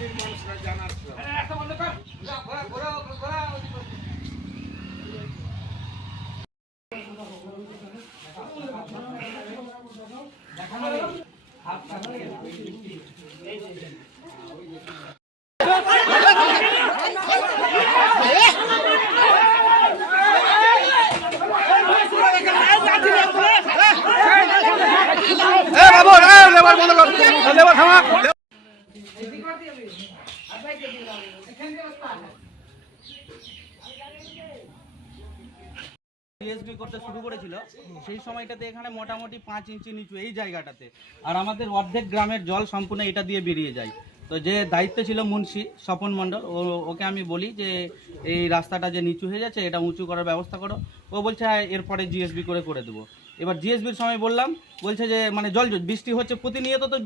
মানুষরা জানাচ্ছে জিএসবি করতে শুরু করেছিল সেই সময়টাতে এখানে মোটামুটি 5 ইঞ্চি নিচু এই জায়গাটাতে, আর আমাদের অর্ধেক গ্রামের জল সম্পূর্ণ এটা দিয়ে বেরিয়ে যায়। তো যে দায়িত্ব ছিল মুন্সি স্বপন মণ্ডল, ওকে আমি বলি যে এই রাস্তাটা যে নিচু হয়ে যাচ্ছে এটা উঁচু করার ব্যবস্থা করো। ও বলছে হ্যাঁ এরপরে জিএসবি করে দেবো। এবার জিএসবির সময় বললাম, বলছে যে মানে জল বৃষ্টি হচ্ছে প্রতিনিয়ত, তো